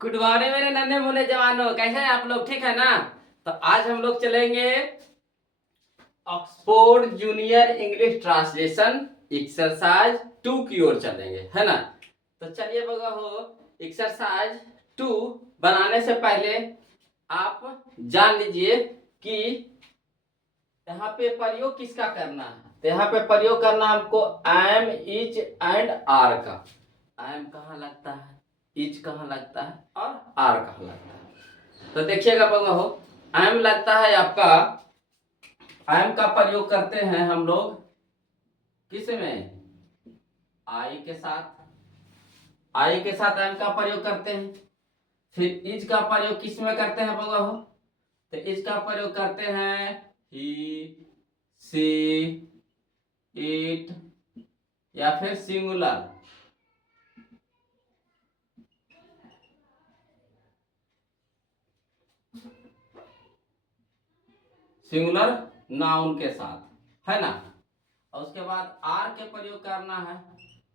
Good morning मेरे नन्हे मुन्ने जवानों, कैसे हैं आप लोग? ठीक है ना? तो आज हम लोग चलेंगे Oxford junior English translation exercise 2 की ओर चलेंगे, है ना? तो चलिए बगा हो, एक्सरसाइज 2 बनाने से पहले आप जान लीजिए कि यहाँ पे प्रयोग किसका करना है। तो यहाँ पे प्रयोग करना हमको एम, इच एंड आर का। एम कहाँ लगता है, इच कहाँ लगता है और आर कहाँ लगता है। तो देखिएगा बगा हो, एम लगता है आपका, एम का प्रयोग करते हैं हम लोग किस में, आई के साथ। आई के साथ एम का प्रयोग करते हैं। फिर इज का प्रयोग किस में करते हैं बगा हो, तो इज का प्रयोग करते हैं ही, सी, इट या फिर सिंगुलर। सिंगुलर नाउन के साथ, है ना? और उसके बाद आर के प्रयोग करना है।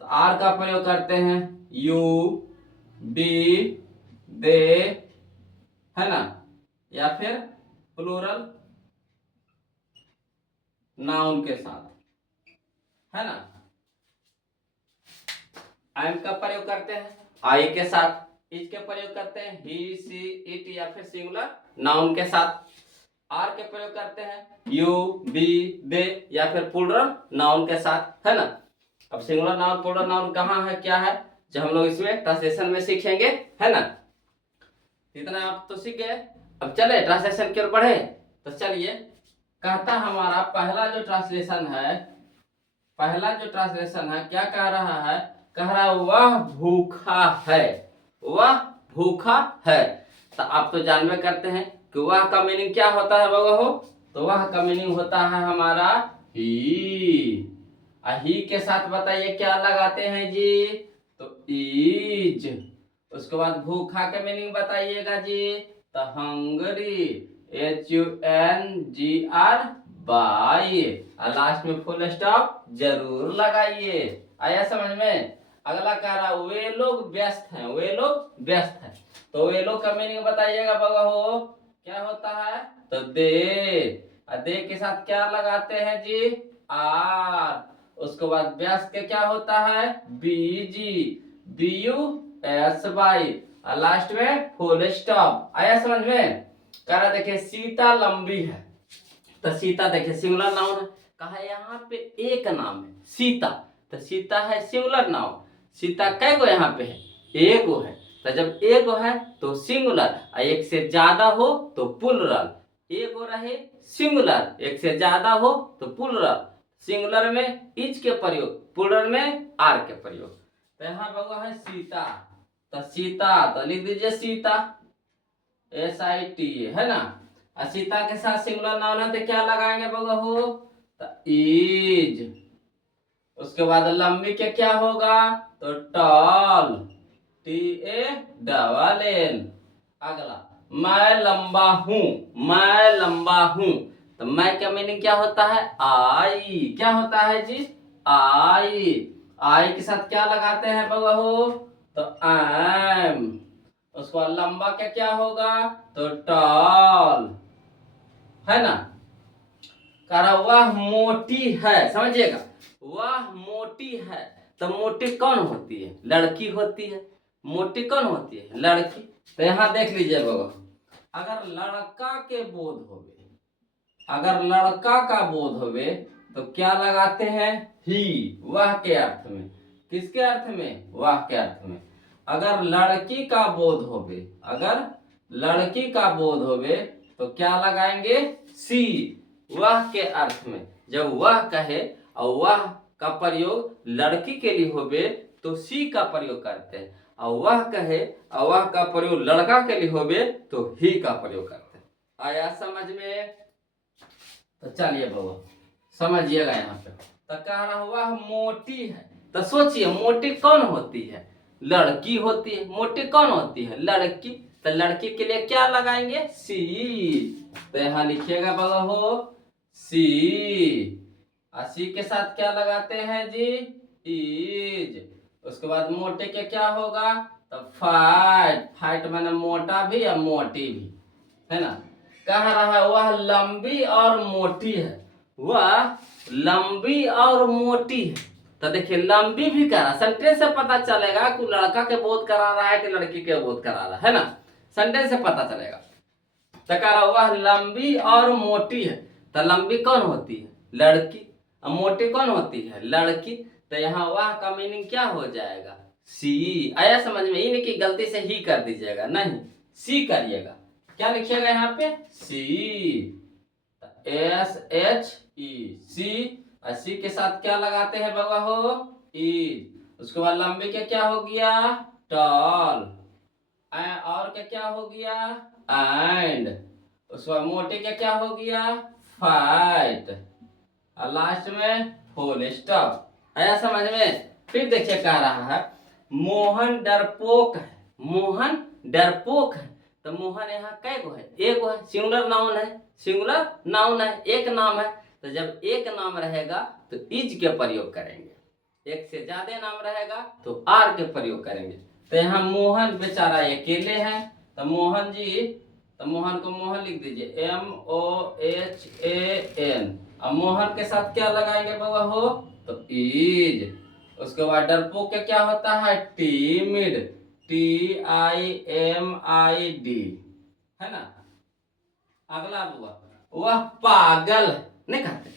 तो आर का प्रयोग करते हैं यू, बी, दे, है ना, या फिर प्लूरल नाउन के साथ, है ना। एम का प्रयोग करते हैं आई के साथ। इज के प्रयोग करते हैं ही, सी, इट या फिर सिंगुलर नाउन के साथ। आर के प्रयोग करते हैं यू, बी, दे या फिर प्लूरल नाउन के साथ, है ना। अब सिंगुलर नाउन प्लूरल नाउन कहाँ है, क्या है, जो हम लोग इसमें ट्रांसलेशन में सीखेंगे, है ना। इतना आप तो सीख गए। अब चले ट्रांसलेशन की ओर बढ़े। तो चलिए, कहता हमारा पहला जो ट्रांसलेशन है, पहला जो ट्रांसलेशन है क्या कह रहा है, कह रहा है वह भूखा है, वह भूखा है। तो आप तो जानवे करते हैं कि वह का मीनिंग क्या होता है बाबा हो। तो वह का मीनिंग होता है हमारा ही। ही के साथ बताइए क्या लगाते हैं जी, तो इज। उसके बाद भूखा के मीनिंग बताइएगा जी, तो हंगरी, HUNGR, बाई। लास्ट में फुल स्टॉप जरूर लगाइए। आया समझ में? अगला कह रहा वे लोग व्यस्त हैं, वे लोग व्यस्त हैं। तो वे लोग का मीनिंग बताइएगा बगा हो, क्या होता है, तो दे। दे के साथ क्या लगाते हैं जी, आर। उसके बाद व्यस्त के क्या होता है, बीजी, BUSY। लास्ट में फुल स्टॉप। आया समझ में? कह रहा देखिए सीता लंबी है। तो सीता देखिए सिंगुलर नाउन है, कहा यहाँ पे एक नाम है सीता। तो सीता है सिंगुलर नाउन। सीता कै गो यहाँ पे है, एक गो है। तो जब एक गो है तो सिंगुलर, एक से ज्यादा हो तो प्लूरल। एक गो रहे सिंगुलर, एक से ज्यादा हो तो प्लूरल। सिंगुलर में इज के प्रयोग, प्लूरल में आर के प्रयोग। तो यहाँ बगो है सीता। तो सीता तो लिख दीजिए सीता, SIT, है ना। सीता के साथ सिंगुलर नाउन है तो क्या लगाएंगे बहू, तो इज। उसके बाद लंबी के क्या होगा, तो टॉल, TALL। अगला मैं लंबा हूं, मैं लंबा हूं। तो मैं का मीनिंग क्या होता है, आई। क्या होता है जी, आई। आई के साथ क्या लगाते हैं बहू, तो एम। उसके बाद लंबा का क्या होगा, तो टॉल, है ना। कह रहा वह मोटी है, समझिएगा, वह मोटी है। तो मोटी कौन होती है, लड़की होती है। मोटी कौन होती है, लड़की। तो यहाँ देख लीजिए बाबा, अगर लड़का के बोध होवे, अगर लड़का का बोध होवे तो क्या लगाते हैं, ही, वह के अर्थ में। किसके अर्थ में, वह के अर्थ में। अगर लड़की का बोध होवे, अगर लड़की का बोध होवे तो क्या लगाएंगे, सी, वह के अर्थ में। जब वह कहे और वह का प्रयोग लड़की के लिए होवे तो सी का प्रयोग करते हैं, और वह कहे और वह का प्रयोग लड़का के लिए होवे तो ही का प्रयोग करते हैं। आया समझ में? तो चलिए बाबा समझिएगा यहाँ पे। तो कह रहा हुआ मोटी है। तो सोचिए मोटी कौन होती है, लड़की होती है। मोटी कौन होती है, लड़की। तो लड़की के लिए क्या लगाएंगे, सी। तो यहाँ लिखिएगा बाबा हो, सी। सी के साथ क्या लगाते हैं जी, इज। उसके बाद मोटे के क्या होगा, तो फाइट, फाइट माने मोटा भी और मोटी भी, है ना। कह रहा है वह लंबी और मोटी है, वह लंबी और मोटी है। तो देखिए लंबी भी कह रहा, सेंटेंस से पता चलेगा कि लड़का के बोध करा रहा है कि लड़की के बोध करा रहा है ना, सेंटेंस से पता चलेगा। तो कह रहा वह लंबी और मोटी है, तो लंबी कौन होती है? लड़की। और मोटी कौन होती है? लड़की। तो यहाँ वह का मीनिंग क्या हो जाएगा? सी। आया समझ में? ये नहीं कि गलती से ही कर दीजिएगा, नहीं, सी करिएगा। क्या लिखिएगा यहाँ पे? सी, SHE, सी। और सी के साथ क्या लगाते हैं बाबा हो? इज। उसके बाद लंबी के क्या हो गया? टॉल। और क्या हो गया? एंड। उसके बाद मोटे के क्या हो गया? फाइट। और लास्ट में फुल स्टॉप। आया समझ में? फिर देखिए कह रहा है मोहन डरपोक है, मोहन डरपोक है। तो मोहन यहाँ कै गो है? एक गो है, सिंगुलर नाउन है, सिंगुलर नाउन है, एक नाम है। तो जब एक नाम रहेगा तो इज के प्रयोग करेंगे, एक से ज्यादा नाम रहेगा तो आर के प्रयोग करेंगे। तो यहाँ मोहन बेचारा अकेले है, तो मोहन जी, तो मोहन को मोहन लिख दीजिए, MOHAN। अब मोहन के साथ क्या लगाएंगे बाबा हो? तो इज। उसके बाद डरपोक के क्या होता है? टीमिड, TIMID, है ना। अगला बुआ, वह पागल, नहीं कहते,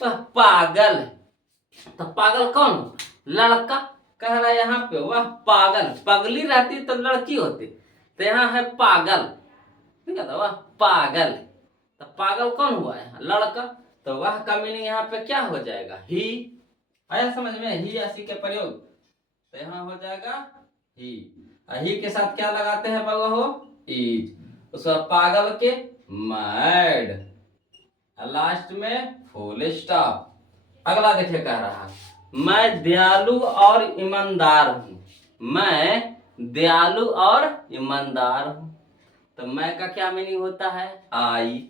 वह पागल। तो पागल कौन? लड़का। कह रहा है यहाँ पे वह पागल, पगली रहती तो लड़की होती, तो यहाँ है पागल, नहीं कहता, वह पागल। तो पागल कौन हुआ है? लड़का। तो वह का मीनिंग यहाँ पे क्या हो जाएगा? ही। आया समझ में? ही या सी के प्रयोग। तो यहाँ हो जाएगा ही। ही के साथ क्या लगाते हैं बाबा हो? इज। उसका पागल के मैड, लास्ट में फुल स्टॉप। अगला देखिए कह रहा है मैं दयालु और ईमानदार हूं, मैं दयालु और ईमानदार हूं। तो मैं का क्या मीनिंग होता है? आई।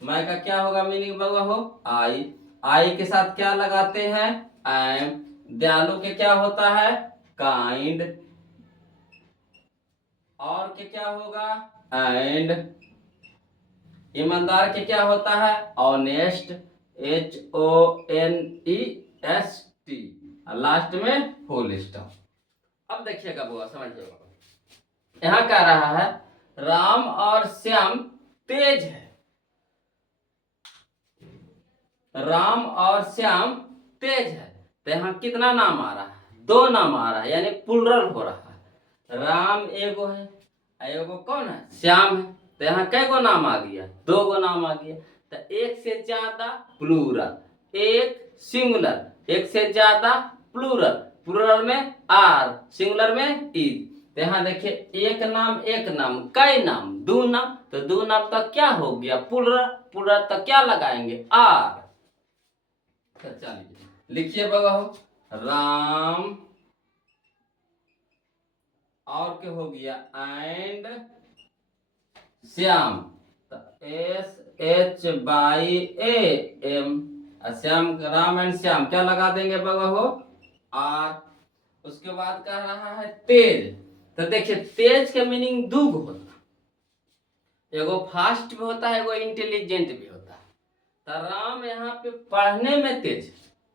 मैं का क्या होगा मीनिंग बाबा हो? आई। आई के साथ क्या लगाते हैं? एम। दयालु के क्या होता है? काइंड। और के क्या होगा? एंड। ईमानदार के क्या होता है? Honest, HONEST। लास्ट में फुल स्टॉप। अब देखिएगा बुआ, समझिएगा, यहाँ कह रहा है राम और श्याम तेज है, राम और श्याम तेज है। तो यहाँ कितना नाम आ रहा है? दो नाम आ रहा है, यानी प्लुरल हो रहा है। राम एगो है, एगो कौन है? श्याम है। तो यहाँ कै गो नाम आ गया? दो गो नाम आ गया। तो एक से ज्यादा प्लूरल, एक सिंगुलर, एक से ज्यादा प्लूरल, प्लूरल में आर, सिंगुलर में इज। तो यहाँ देखिए एक नाम एक नाम, कई नाम, दो नाम, तो दो नाम तक क्या हो गया? प्लूरल, प्लूरल तक क्या लगाएंगे? आर। चलिए लिखिए बाबा हो राम और क्या हो गया? And Shyam, SHYAM। Shyam, Ram and Shyam क्या लगा देंगे बाबा हो? आर। उसके बाद कह रहा है तेज। तो देखिए तेज के मीनिंग दो होता, एगो फास्ट भी होता है, एगो इंटेलिजेंट भी होता है। तो राम यहाँ पे पढ़ने में तेज,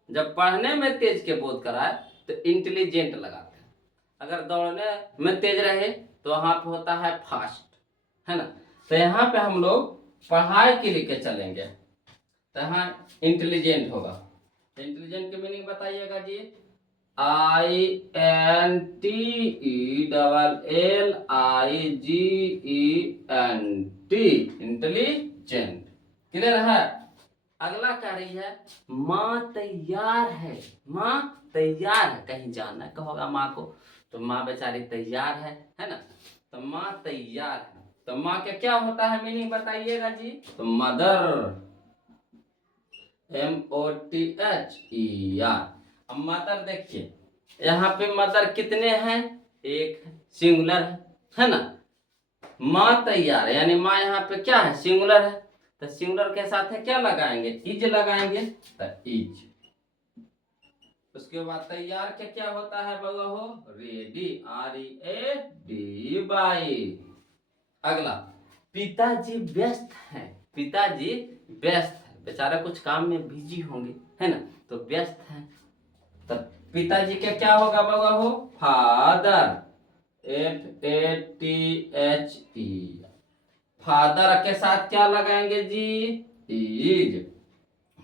जब पढ़ने में तेज के बोध कराए तो इंटेलिजेंट लगाते हैं। अगर दौड़ने में तेज रहे तो वहां पे होता है फास्ट, है ना। तो यहाँ पे हम लोग पढ़ाई के लिए चलेंगे, तो यहाँ इंटेलिजेंट होगा। तो इंटेलिजेंट की मीनिंग बताइएगा जी। INTELLIGENT, intelligent. क्लियर है? अगला कह रही है माँ तैयार है, माँ तैयार है, कहीं जाना कहोगा माँ को, तो माँ बेचारी तैयार है ना। तो माँ तैयार है, तो माँ के क्या होता है मीनिंग बताइएगा जी। तो मदर, MOTHER। अब मदर देखिए यहाँ पे मदर कितने हैं? एक सिंगुलर है ना। माँ तैयार है, यानी माँ यहाँ पे क्या है? सिंगुलर है। तो सिंगुलर के साथ है क्या लगाएंगे? इज लगाएंगे, तो इज। उसके बाद तैयार के क्या होता है बउआ हो, रेडी, READY। अगला, पिताजी व्यस्त हैं, पिताजी व्यस्त है, बेचारा कुछ काम में बिजी होंगे, है ना, तो व्यस्त हैं। तो पिताजी के क्या होगा बउआ हो, फादर, FATHE। फादर के साथ क्या लगाएंगे जी, इज।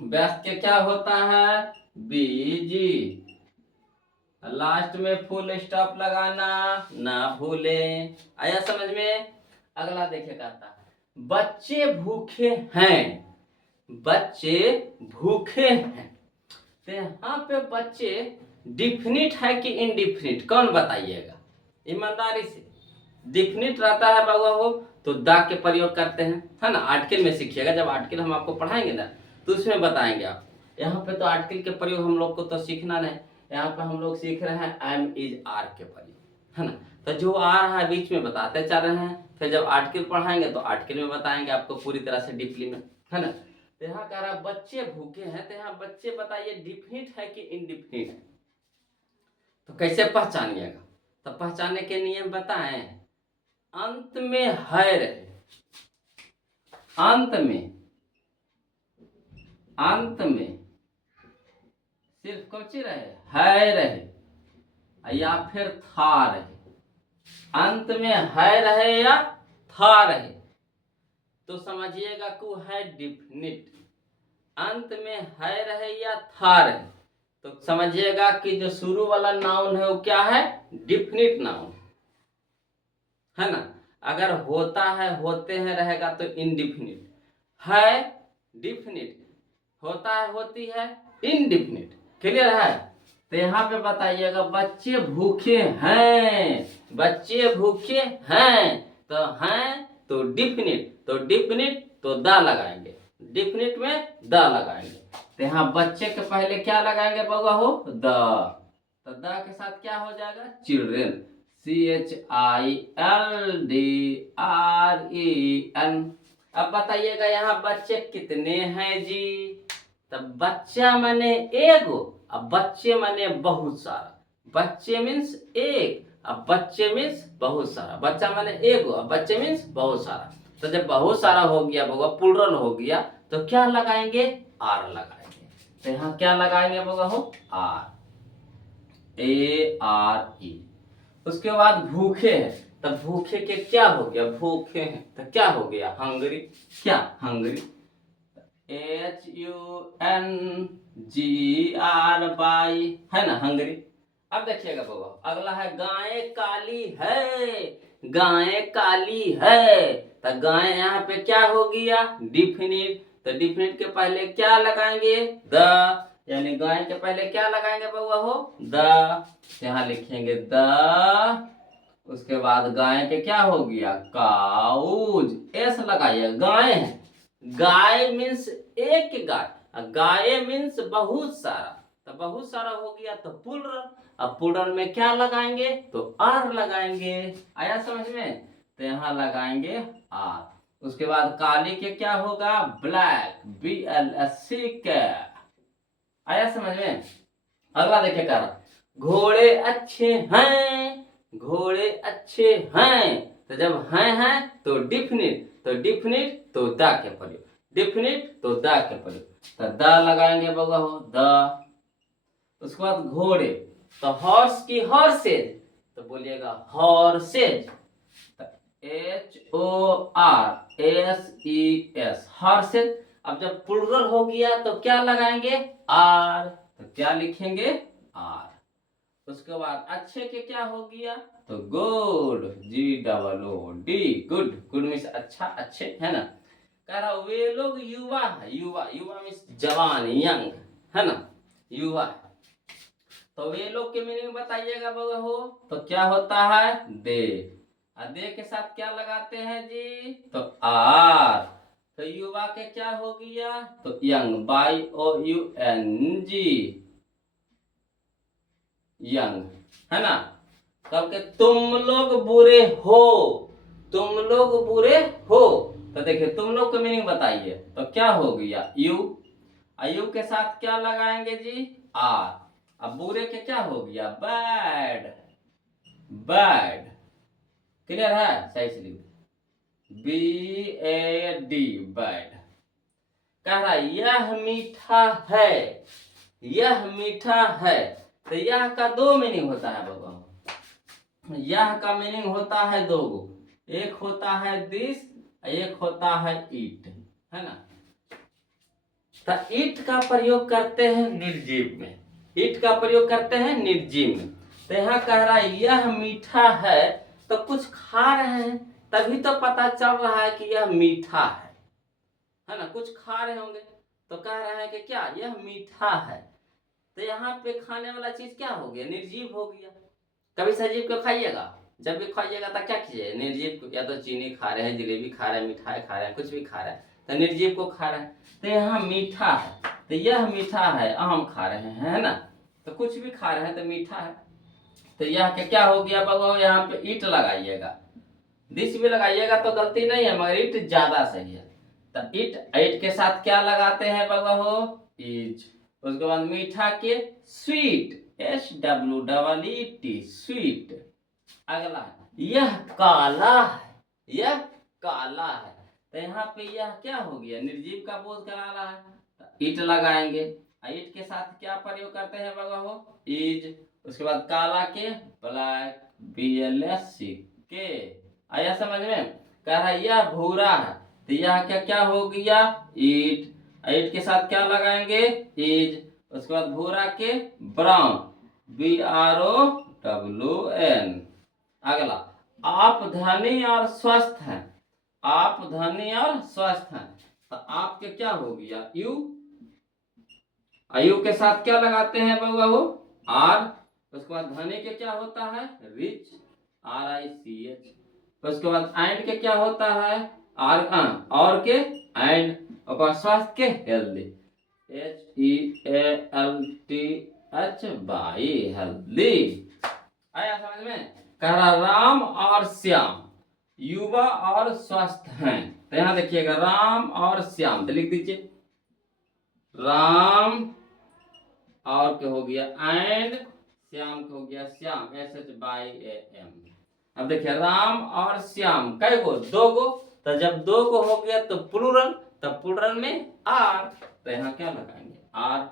व्यस्त के क्या होता है, बिजी। लास्ट में फुल स्टॉप लगाना ना भूलें। आया समझ में। अगला देखिए कहता है, बच्चे भूखे हैं, बच्चे भूखे हैं। तो यहाँ पे बच्चे डिफिनिट है कि इनडिफिनिट, कौन बताइएगा ईमानदारी से। डिफिनिट रहता है बाबा हो तो दा के प्रयोग करते हैं, है ना। आर्टिकल में सीखिएगा, जब आर्टिकल हम आपको पढ़ाएंगे ना तो उसमें बताएंगे आप। यहाँ पे तो आर्टिकल के प्रयोग हम लोग को तो सीखना नहीं, यहाँ पे हम लोग सीख रहे हैं एम इज आर के प्रयोग, है ना। तो जो आ रहा है बीच में बताते चल रहे हैं, फिर जब आर्टिकल पढ़ाएंगे तो आर्टिकल में बताएंगे आपको पूरी तरह से डीपली में, है ना। तो यहाँ कह रहा बच्चे भूखे हैं, तो यहाँ बच्चे बताइए डिफिनिट है कि इनडिफिनिट है। तो कैसे पहचानिएगा, तो पहचानने के नियम बताएं। अंत में है रहे, अंत में सिर्फ कौन रहे, है रहे या फिर था रहे। अंत में है रहे या था रहे तो समझिएगा कि है डिफिनिट। अंत में है रहे या था रहे तो समझिएगा कि जो शुरू वाला नाउन है वो क्या है, डिफिनिट नाउन, है ना। अगर होता है, होते हैं रहेगा तो इनडिफिनिट, है डिफिनिट, होता है होती है इनडिफिनिट। क्लियर है। तो यहाँ पे बताइएगा बच्चे भूखे हैं, बच्चे भूखे हैं, तो हैं तो डिफिनिट, तो डिफिनिट तो दा लगाएंगे, डिफिनिट में दा लगाएंगे। तो यहाँ बच्चे के पहले क्या लगाएंगे बउआ हो, द। तो द के साथ क्या हो जाएगा, चिल्ड्रेन, CHILDREN। अब बताइएगा यहाँ बच्चे कितने हैं जी, तब बच्चा माने एगो, अब बच्चे माने बहुत सारा। बच्चे मीन्स एक, अब बच्चे मीन्स बहुत सारा। बच्चा माने एगो, अब बच्चे मीन्स बहुत सारा। तो जब बहुत सारा हो गया बउआ, प्लुरल हो गया, तो क्या लगाएंगे, आर लगाएंगे। तो यहाँ क्या लगाएंगे बउआ हो, आर, ARE। उसके बाद भूखे हैं, तब भूखे के क्या हो गया, भूखे हैं तो क्या हो गया, हंगरी, क्या हंगरी, HUNGRY, है ना, हंगरी। अब देखिएगा बाबा, अगला है गाय काली है, गाय काली है। तो गाय यहाँ पे क्या हो गया, डिफिनिट। तो डिफिनिट के पहले क्या लगाएंगे, द, यानी गाय के पहले क्या लगाएंगे बउआ हो, द। यहाँ लिखेंगे द। उसके बाद गाय के क्या हो गया, काउज, एस लगाइए, गाय है। गाय मीन्स एक गाय, गाय मीन्स बहुत सारा, तो बहुत सारा हो गया तो प्लुरल। अब प्लुरल में क्या लगाएंगे, तो आर लगाएंगे। आया समझ में। तो यहाँ लगाएंगे आर। उसके बाद काली के क्या होगा, ब्लैक, BLSC। आया समझ में। अगला देखिए कर, घोड़े अच्छे हैं, घोड़े अच्छे हैं। तो जब हैं तो डिफिनिट, तो डिफिनिट तो दा के प्रयोग, डिफिनिट तो दा के प्रयोग। तो दा लगाएंगे बउआ हो, द। उसके बाद घोड़े, तो हॉर्स की हॉर्सेज, तो बोलिएगा हॉर्सेज, HORSES, हॉर्सेज। अब जब प्लुरल हो गया तो क्या लगाएंगे, आर, तो क्या लिखेंगे, आर। उसके बाद अच्छे के क्या हो गया, तो good, GOOD, good, good means अच्छा, अच्छे, है ना। कह रहा वे लोग युवा है, युवा, युवा मीन्स जवान, यंग, है ना, युवा। तो वे लोग के मीनिंग बताइएगा बउआ हो, तो क्या होता है, दे। दे के साथ क्या लगाते हैं जी, तो आर। तो युवा के क्या हो गया, तो यंग, YOUNG, यंग, है ना। कल के तुम लोग बुरे हो, तुम लोग बुरे हो। तो देखिए तुम लोग का मीनिंग बताइए, तो क्या हो गया, यू। यू के साथ क्या लगाएंगे जी, आर। अब बुरे के क्या हो गया, बैड, बैड, क्लियर है, सही से लिख BAD, बैड। कह रहा यह मीठा है, यह मीठा है, तो यह का दो मीनिंग होता है बाबा, यह का मीनिंग होता है दो गो, एक होता है दिस, एक होता है इट, है ना। तो इट का प्रयोग करते हैं निर्जीव में, इट का प्रयोग करते हैं निर्जीव में। तो यहाँ कह रहा है यह मीठा है, तो कुछ खा रहे हैं तभी तो पता चल रहा है कि यह मीठा है ना, कुछ खा रहे होंगे तो कह रहे हैं कि क्या यह मीठा है। तो यहाँ पे खाने वाला चीज क्या हो गया, निर्जीव हो गया। कभी सजीव को खाइएगा, जब भी खाइएगा तो क्या कीजिए, निर्जीव को, या तो चीनी खा रहे हैं, जलेबी खा रहे हैं, मिठाई खा रहे हैं, कुछ भी खा रहे हैं, तो निर्जीव को खा रहे हैं। तो यहाँ मीठा है, तो यह मीठा है, आम खा रहे हैं, है ना, तो कुछ भी खा रहे हैं तो मीठा है। तो यह क्या हो गया बाबा, यहाँ पे ईट लगाइएगा, दिस भी लगाइएगा तो गलती नहीं है, मगर ईट ज्यादा सही है। तो ईट के साथ क्या लगाते हैं बाबा हो, इज। उसके बाद मीठा के स्वीट, SWEET, स्वीट। अगला यह काला है, यह काला है, तो यहाँ पे यह क्या हो गया, निर्जीव का बोध करा रहा है, तो ईट लगाएंगे। ईट के साथ क्या प्रयोग करते हैं बाबा हो, इज। उसके बाद काला के ब्लैक, BLSC के। आया समझ में। कह रहा है यह भूरा है, तो यह क्या क्या हो गया, ईट। ईट के साथ क्या लगाएंगे, इज। उसके बाद भूरा के ब्राउन, BROWN। अगला आप धनी और स्वस्थ हैं, आप धनी और स्वस्थ हैं, तो आपके क्या हो गया, यू। यू के साथ क्या लगाते हैं बाबा वो, आर। उसके बाद धनी के क्या होता है, रिच, RICH। उसके बाद एंड के क्या होता है, और के एंड। और स्वास्थ्य के हेल्दी, HEALTH, बाई, हेल्दी। आया समझ में। कह रहा राम और श्याम युवा और स्वस्थ हैं, तो यहां देखिएगा राम और श्याम, तो लिख दीजिए राम और क्या हो गया एंड, श्याम को हो गया श्याम, SHYAM। अब देखिए राम और श्याम कै गो, दो गो, तो जब दो गो हो गया तो प्लूरल, तब प्लूरल में आर, तो यहाँ क्या लगाएंगे, आर।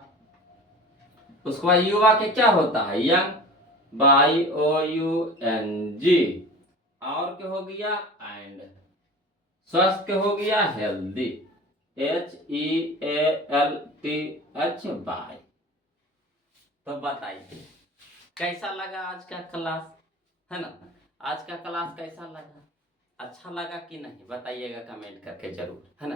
उसके बाद युवा के क्या होता है, यंग, YOUNG। और क्या हो गया एंड। स्वस्थ के हो गया हेल्दी, HEALTH, बाई। तो बताइए कैसा लगा आज का क्लास, है ना, आज का क्लास कैसा लगा, अच्छा लगा कि नहीं, बताइएगा कमेंट करके जरूर, है ना,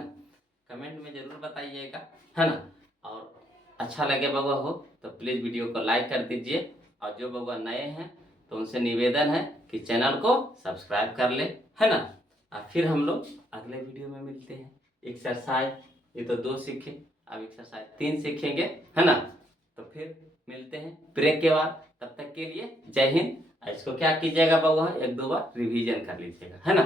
कमेंट में जरूर बताइएगा, है ना। और अच्छा लगे बउआ हो तो प्लीज़ वीडियो को लाइक कर दीजिए, और जो बउआ नए हैं तो उनसे निवेदन है कि चैनल को सब्सक्राइब कर ले, है ना। और फिर हम लोग अगले वीडियो में मिलते हैं। एक्सरसाइज ये तो 2 सीखे, अब एक्सरसाइज 3 सीखेंगे, है ना। तो फिर मिलते हैं ब्रेक के बाद, तब तक के लिए जय हिंद। इसको क्या कीजिएगा बउआ, 1-2 बार रिवीजन कर लीजिएगा, है ना।